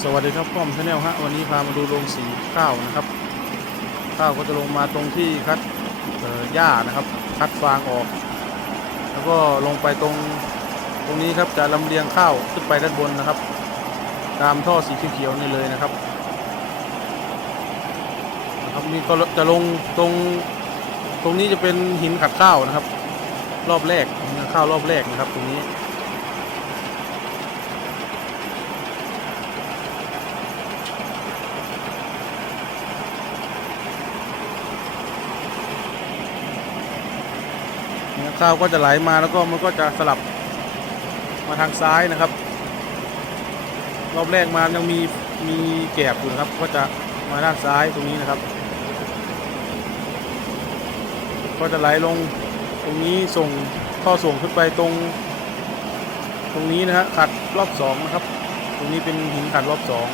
สวัสดีครับป้อมชาแนลฮะวันนี้พามาดูโรงสีข้าวนะครับ ข้าวก็จะลงมาตรงที่คัดหญ้านะครับ คัดฟางออก แล้วก็ลงไปตรงตรงนี้ครับจะลำเลียงข้าวขึ้นไปด้านบนนะครับ ตามท่อสีเขียวๆนี่เลยนะครับนะครับนี่ก็จะลงตรงตรงนี้จะเป็นหินขัดข้าวนะครับ รอบแรกหินขัดข้าวรอบแรกนะครับ ตรงนี้ ข้าวก็จะไหลมาแล้วก็มันก็จะสลับมาทางซ้ายนะครับ รอบแรกมายังมีมีแกบอยู่นะครับ ก็จะมาด้านซ้ายตรงนี้นะครับ ก็จะไหลลงตรงนี้ส่งท่อส่งขึ้นไปตรง ตรงนี้นะฮะขัดรอบสองนะครับ ตรงนี้เป็นหินขัดรอบสอง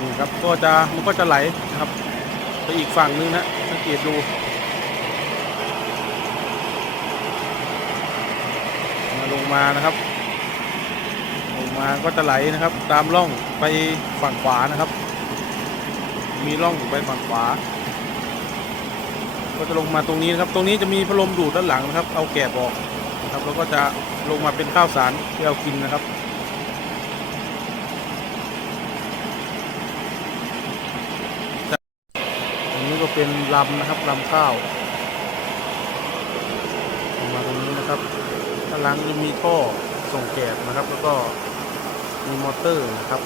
นี่ครับก็จะมันก็จะไหลนะครับ ไปอีกฝั่งนึงนะสังเกตดู มาลงมานะครับลงมาก็จะไหลนะครับ ตามร่องไปฝั่งขวานะครับ มีร่องไปฝั่งขวา ก็จะลงมาตรงนี้นะครับ ตรงนี้จะมีพัดลมดูดด้านหลังนะครับ เอาแกะออกนะครับแล้วก็จะลงมาเป็นข้าวสารที่เรากินนะครับตรงนี้ก็เป็นลำนะครับลำข้าวลงมาตรงนี้นะครับ ด้านหลังจะมีท่อส่งแก๊สนะครับ แล้วก็มีมอเตอร์นะครับ